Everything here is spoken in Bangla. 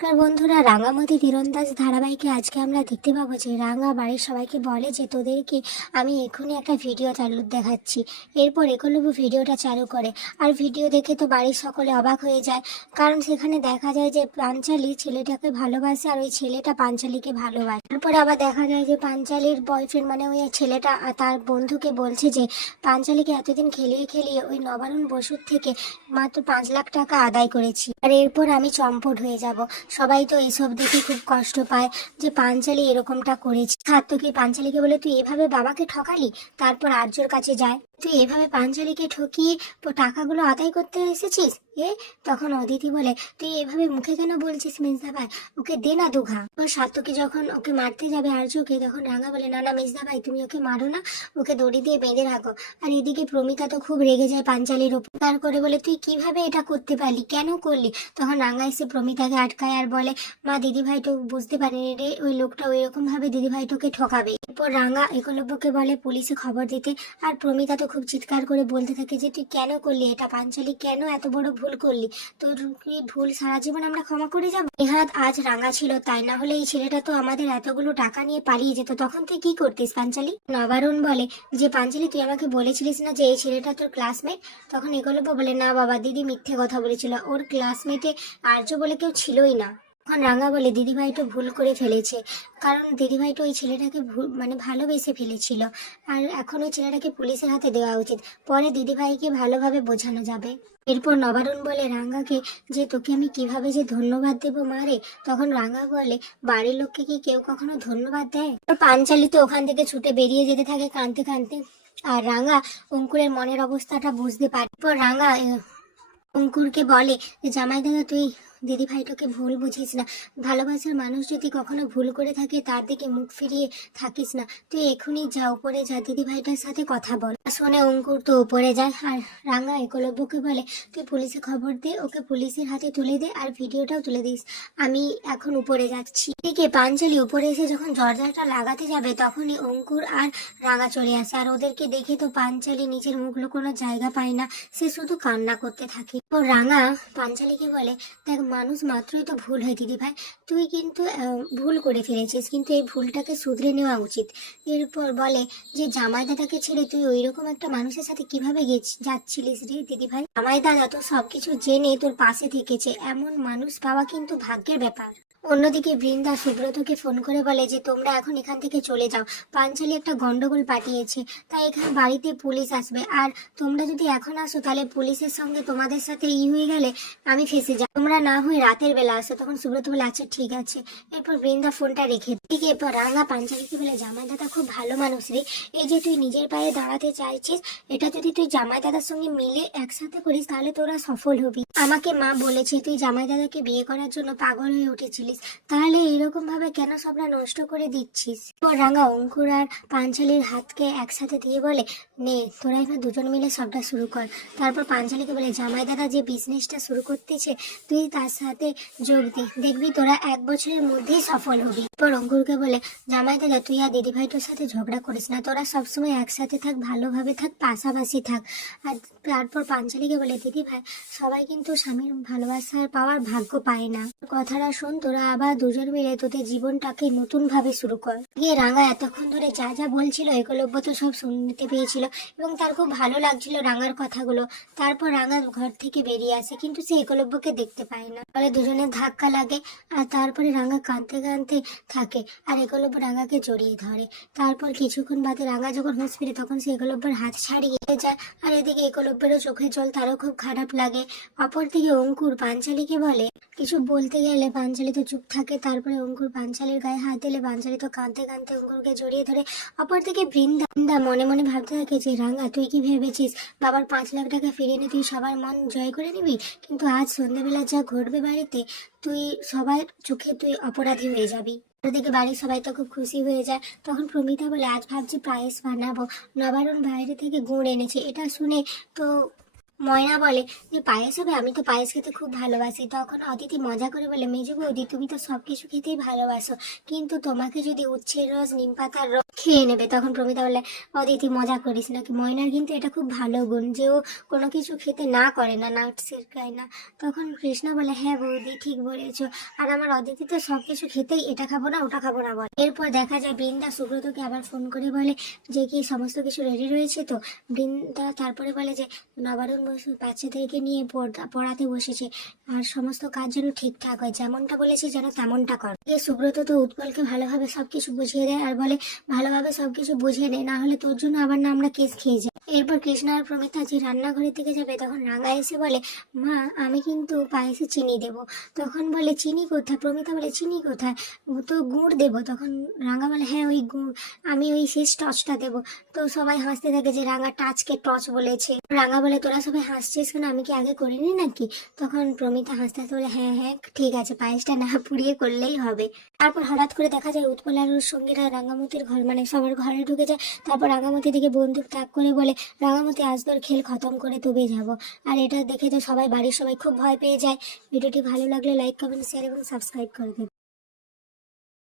বন্ধুরা, রাঙামাটি তীরন্দাজ ধারাবাহিকে আজকে আমরা দেখতে পাবো যে রাঙা বাড়ির সবাইকে বলে যে তোদেরকে আমি এক্ষুনি একটা ভিডিও চালু দেখাচ্ছি। এরপর একলব্য ভিডিওটা চালু করে, আর ভিডিও দেখে তো বাড়ির সকলে অবাক হয়ে যায়, কারণ সেখানে দেখা যায় যে পাঞ্চালি ছেলেটাকে ভালোবাসে আর ওই ছেলেটা পাঞ্চালিকে ভালোবাসে। তারপরে আবার দেখা যায় যে পাঞ্চালির বয়ফ্রেন্ড মানে ওই ছেলেটা তার বন্ধুকে বলছে যে পাঞ্চালিকে এতদিন খেলিয়ে খেলিয়ে ওই নবারুণ বসুর থেকে মাত্র 5 লাখ টাকা আদায় করেছি, আর এরপর আমি চম্পট হয়ে যাব। সবাই তো এইসব দেখে খুব কষ্ট পায় যে পাঞ্চালি এরকমটা করেছে। সার্থকী পাঞ্চালিকে বলে, তুই এভাবে বাবাকে ঠকালি? তারপর আর্যর কাছে যায়, তুই এভাবে পাঞ্চালিকে ঠকিয়ে টাকাগুলো আদায় করতে এসেছিস? তখন অদিতি বলে, তুই এভাবে মুখে কেন বলছিস মেজদা ভাই, ওকে দে না দুঘা। সার্থকী যখন ওকে মারতে যাবে আর্যকে, তখন রাঙা বলে, না না মেজদা ভাই, তুমি ওকে মারো না, ওকে দড়ি দিয়ে বেঁধে রাখো। আর এদিকে প্রমিতা তো খুব রেগে যায় পাঞ্চালির উপর, তার করে বলে, তুই কিভাবে এটা করতে পারলি, কেন করলি? তখন রাঙা এসে প্রমিতাকে আটকায় আর বলে, মা দিদিভাই তো বুঝতে পারেনি রে, ওই লোকটা ওই রকম ভাবে দিদিভাইটোকে ঠকাবে। এরপর রাঙা একলব্যকে বলে পুলিশে খবর দিতে, আর প্রমিতা তো খুব চিৎকার করে বলতে থাকে যে তুই কেন করলি এটা পাঞ্চালি, কেন এত বড় ভুল করলি, তোর কি ভুল সারা জীবন আমরা ক্ষমা করে যাবো? নেহাত আজ রাঙা ছিল, তাই না হলে এই ছেলেটা তো আমাদের এতগুলো টাকা নিয়ে পালিয়ে যেত, তখন তুই কি করতিস পাঞ্চালি? নবারুণ বলে যে পাঞ্চালি, তুই আমাকে বলেছিলিস না যে এই ছেলেটা তোর ক্লাসমেট? তখন একলব্য বলে, না বাবা, দিদি মিথ্যে কথা বলেছিল, ওর ক্লাসমেটে আর্য বলে কেউ ছিলই না। তখন রাঙা বলে, দিদিভাই তো ভুল করে ফেলেছে, কারণ দিদিভাই তো ওই ছেলেটাকে ভালোবেসে ফেলেছিল, আর এখন ওই ছেলেটাকে পুলিশের হাতে দেওয়া উচিত, পরে দিদিভাইকে ভালোভাবে বোঝানো যাবে। এরপর নবারুণ বলে রাঙাকে যে তোকে আমি কিভাবে যে ধন্যবাদ দেবো মারে। তখন রাঙা বলে, বাড়ির লোককে কি কেউ কখনো ধন্যবাদ দেয়? পাঞ্চালি তো ওখান থেকে ছুটে বেরিয়ে যেতে থাকে কাঁদতে কাঁদতে, আর রাঙা অঙ্কুরের মনের অবস্থাটা বুঝতে পারে। এরপর রাঙা অঙ্কুরকে বলে যে জামাই দাদা, তুই দিদি ভাইটাকে ভুল বুঝিস না, ভালোবাসার মানুষ যদি কখনো ভুল করে থাকে তার দিকে মুখ ফিরিয়ে থাকিস না, তুই এখনই যা উপরে যা, দিদি ভাইটার সাথে কথা বল। শুনে অঙ্কুর তো উপরে যায়, আর রাঙা একলব্যকে বলে, তুই পুলিশে খবর দে, ওকে পুলিশের হাতে তুলে দে, আর ভিডিওটাও তুলে দিস, আমি এখন উপরে যাচ্ছি। এদিকে পাঞ্চালি উপরে এসে যখন দরজাটা লাগাতে যাবে, তখনই অঙ্কুর আর রাঙা চলে আসে, আর ওদেরকে দেখে তো পাঞ্চালি নিজের মুখ লুকোনোর জায়গা পায় না, সে শুধু কান্না করতে থাকে। তো রাঙা পাঞ্চালিকে বলে, দেখ মানুষ মাত্রই তো ভুল হয় দিদি ভাই, তুই কিন্তু ভুল করে ফেলেছিস, কিন্তু এই ভুলটাকে শুধরে নেওয়া উচিত। এরপর বলে যে জামাই দাদাকে ছেড়ে তুই ওইরকম একটা মানুষের সাথে কিভাবে যাচ্ছিলিস রে দিদি ভাই, জামাই দাদা তো সবকিছু জেনে তোর পাশে থেকেছে, এমন মানুষ পাওয়া কিন্তু ভাগ্যের ব্যাপার। অন্যদিকে বৃন্দা সুব্রতকে ফোন করে বলে যে তোমরা এখন এখান থেকে চলে যাও, পাঞ্চালি একটা গন্ডগোল পাঠিয়েছে, তাই এখানে বাড়িতে পুলিশ আসবে, আর তোমরা যদি এখন আসো তাহলে পুলিশের সঙ্গে তোমাদের সাথে হয়ে গেলে আমি ফেসে যাই, তোমরা না হয়ে রাতের বেলা আসো। তখন সুব্রত বলে, আচ্ছা ঠিক আছে। এরপর বৃন্দা ফোনটা রেখে ঠিক। এরপর রাঙা পাঞ্চালিকে বলে, জামাই দাদা খুব ভালো মানুষ রে, এই যে তুই নিজের পায়ে দাঁড়াতে চাইছিস, এটা যদি তুই জামাই দাদার সঙ্গে মিলে একসাথে করিস তাহলে তোরা সফল হবি। আমাকে মা বলেছে তুই জামাই দাদাকে বিয়ে করার জন্য পাগল হয়ে উঠেছিলিস, তাহলে এইরকম ভাবে কেন সবটা নষ্ট করে দিচ্ছিস? তো রাঙা অঙ্কুর আর পাঞ্চালির হাতকে একসাথে দিয়ে বলে, নে তোরা এবার দুজন মিলে সবটা শুরু কর। তারপর পাঞ্চালিকে বলে, জামাই দাদা যে বিজনেসটা শুরু করতেছে তুই তার সাথে যোগ দে, দেখবি তোরা 1 বছরের মধ্যেই সফল হবি। এরপর অঙ্কুরকে বলে, জামাই দাদা তুই আর দিদিভাইটোর সাথে ঝগড়া করিস না, তোরা সবসময় একসাথে থাক, ভালোভাবে থাক, পাশাপাশি থাক। আর তারপর পাঞ্চালিকে বলে, দিদি ভাই সবাই কিন্তু স্বামীর ভালোবাসা পাওয়ার ভাগ্য পায় না, কথাটা শোন, তোরা আবার দুজন মিলে তোদের জীবনটাকে নতুন ভাবে শুরু কর। গিয়ে রাঙা এতক্ষণ ধরে যা যা বলছিল একলব্য তো সব শুনতে পেয়েছিল, এবং তার খুব ভালো লাগছিল রাঙার কথাগুলো। তারপর রাঙা ঘর থেকে বেরিয়ে আসে, কিন্তু সে একলব্যকে দেখতে পায় না, ফলে দুজনের ধাক্কা লাগে, আর তারপরে রাঙা কাঁদতে কাঁদতে থাকে, আর একলব্য রাঙাকে জড়িয়ে ধরে। তারপর কিছুক্ষণ বাদে রাঙা যখন হুঁশ ফিরে, তখন সে একলব্যের হাত ছাড়িয়ে যায়, আর এদিকে একলব্যেরও চোখে জল, তারও খুব খারাপ লাগে। অপরদিকে অঙ্কুর পাঞ্চালিকে বলে, কিছু বলতে গেলে পাঞ্চালি তো চুপ থাকে, তারপরে অঙ্কুর পাঞ্চালির গায়ে হাত দিলে পাঞ্চালি তো কাঁদতে কাঁদতে অঙ্কুরকে জড়িয়ে ধরে। অপরদিকে বৃন্দা মনে মনে ভাবতে থাকে যে রাঙা তুই কি ভেবেছিস বাবার 5 লাখ টাকা ফিরিয়ে নিয়ে তুই সবার মন জয় করে নিবি, কিন্তু আজ সন্ধ্যাবেলা যা ঘটবে বাড়িতে, তুই সবার চোখে তুই অপরাধী হয়ে যাবি। ওদিকে বাড়ির সবাই তো খুব খুশি হয়ে যায়। তখন প্রমিতা বলে, আজ ভাবছি পায়েস বানাবো, নবারুণ বাইরে থেকে গুড় এনেছে। এটা শুনে তো ময়না বলে যে পায়েস হবে, আমি তো পায়েস খেতে খুব ভালোবাসি। তখন অদিতি মজা করে বলে, মেজো বৌদি তুমি তো সব কিছু খেতেই ভালোবাসো, কিন্তু তোমাকে যদি উচ্ছের রস নিম পাতার রস খেয়ে নেবে। তখন প্রমিতা বলে, অদিতি মজা করিস নাকি, ময়নার কিন্তু এটা খুব ভালো গুণ যে ও কোনো কিছু খেতে না করে না, না ছিটকায় না। তখন কৃষ্ণা বলে, হ্যাঁ বৌদি ঠিক বলেছো, আর আমার অদিতি তো সব কিছু খেতেই এটা খাবো না ওটা খাবো না বলে। এরপর দেখা যায় বৃন্দা সুব্রতকে আবার ফোন করে বলে যে কি সমস্ত কিছু রেডি রয়েছে তো। বৃন্দা তারপরে বলে যে নবারুণ বসু বাচ্চাদেরকে নিয়ে পড়াতে বসেছে, আর সমস্ত কাজ যেন ঠিকঠাক হয়, যেমনটা বলেছে যেন তেমনটা কর। সুব্রত তো উৎপলকে ভালোভাবে সবকিছু বুঝিয়ে দেয় আর বলে ভালোভাবে সবকিছু বুঝিয়ে নেয়, না হলে তোর জন্য আবার না আমরা কেস খেয়ে যাই। এরপর কৃষ্ণা আর প্রমিতা যে রান্নাঘরের দিকে যাবে, তখন রাঙা এসে বলে, মা আমি কিন্তু পায়েসে চিনি দেবো। তখন বলে, চিনি কোথায়? প্রমিতা বলে, চিনি কোথায়? তো গুড় দেবো। তখন রাঙা বলে, হ্যাঁ ওই গুড়, আমি ওই শেষ টচটা দেবো। তো সবাই হাসতে থাকে যে রাঙা টাচকে টচ বলেছে। রাঙা বলে, তোরা সবাই হাসছিস কেন, আমি কি আগে করিনি নাকি? তখন প্রমিতা হাসতে হাসতে বলে, হ্যাঁ হ্যাঁ ঠিক আছে, পায়েসটা না পুড়িয়ে করলেই হবে। তারপর হঠাৎ করে দেখা যায় উৎপল আর ওর সঙ্গীরা রাঙামতির ঘর মানে সবার ঘরে ঢুকে যায়। তারপর রাঙামতির দিকে বন্দুক তাক করে বলে, রাঙামতি আজ তোর খেল খতম করে তবে যাবো। আর এটা দেখে তো সবাই বাড়ির সবাই খুব ভয় পেয়ে যায়। ভিডিওটি ভালো লাগলে লাইক কমেন্ট শেয়ার এবং সাবস্ক্রাইব করে দেবে।